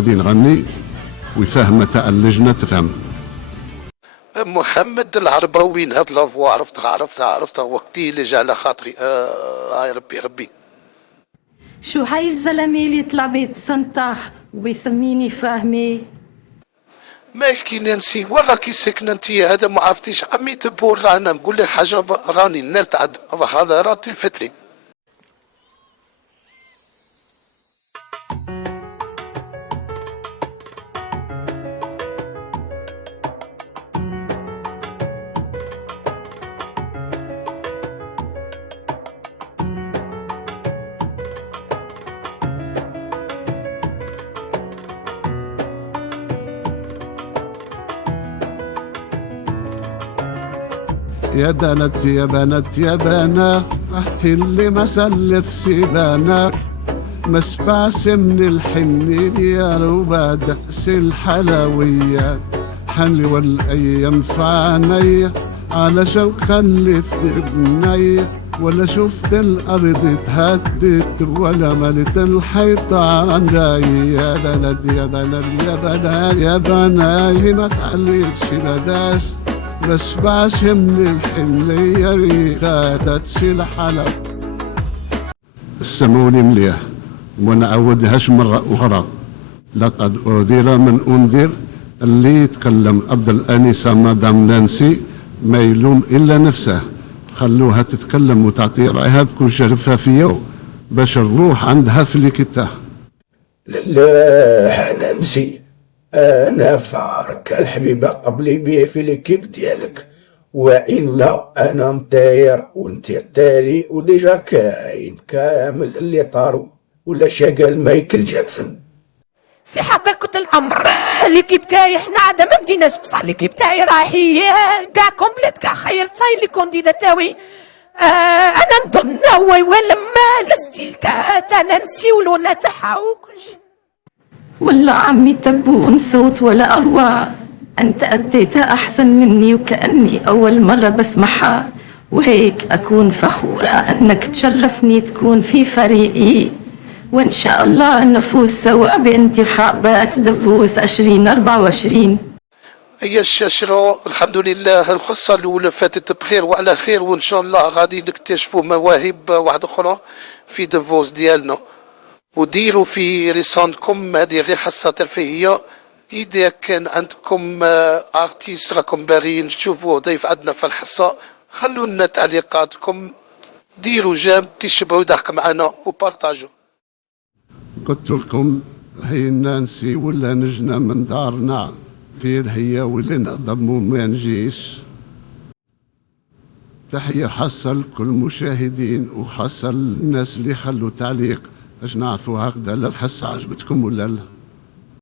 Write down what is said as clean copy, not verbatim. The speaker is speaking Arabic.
غادي نغني ويفهم تاع اللجنه تفهم. محمد العرباوي نهب لافوا عرفتها وقتي اللي جا على خاطري. هاي ربي شو هاي الزلمه اللي يطلع بيتسنطح وبيسميني فاهمه؟ مالكي نانسي والله كي ساكنه انت هذا ما عرفتيش عمي تبور. انا نقول لك حاجه راني نرتعد راتي الفتري. يا بنات يا بنات يا بنات اللي ما سلف سيبانا ما سبعش من الحنية وبعد الحلويات حلوة الأيام فعنيا على شوق خلفت بنية ولا شفت الأرض اتهدت ولا ملت الحيطان جاي. يا بنات يا بنات يا بنات يا بنات ما تعليتش لداس بس باش من الحنية ريغاتتش الحلب. سموني مليح ونعودهاش مرة أخرى. لقد أنذر من أنذر اللي يتكلم قبل الآنسة مدام نانسي ما يلوم إلا نفسه. خلوها تتكلم وتعطي رأيها بكل شفافية باش نروح عندها في الكتاب. لا نانسي أنا فارك الحبيبة قبلي بيه في الكيب ديالك وإلا أنا مطاير وانت التالي وديجا كاين كامل اللي طاروا ولا شاقال مايكل جاكسون. في حقيقة الأمر ليكيب تاعي حنا عاد ما بديناش بصح ليكيب تاعي راهي كاع كومبليت كاع خير تصاي لي كونديدا تاوي. أنا نظن هو يولم الستيل تاع نانسي ولونا تاعها وكلشي. والله عمي تبون صوت ولا أروع. أنت أديتها أحسن مني وكأني أول مرة بسمعها وهيك أكون فخورة أنك تشرفني تكون في فريقي وإن شاء الله نفوز سوا بانتخابات دافوس 2024. هي الشاشرة الحمد لله الخصة الأولى فاتت بخير وعلى خير وإن شاء الله غادي نكتشفوا مواهب واحدة أخرى في دافوس ديالنا. وديروا في رسالتكم هذه غير حصة ترفيهية. إذا كان عندكم ارتيست راكم باغيين تشوفوه ضيف عندنا في الحصة خلوا لنا تعليقاتكم ديروا جام تشبعوا ضحك معنا وبارطاجوا. قلت لكم هي نانسي ولا نجنا من دارنا غير هي واللي نضموا ما نجيش. تحية خاصة لكل المشاهدين وخاصة الناس اللي خلوا تعليق باش نعرفوا هكذا لا الحصة عجبتكم ولا لا.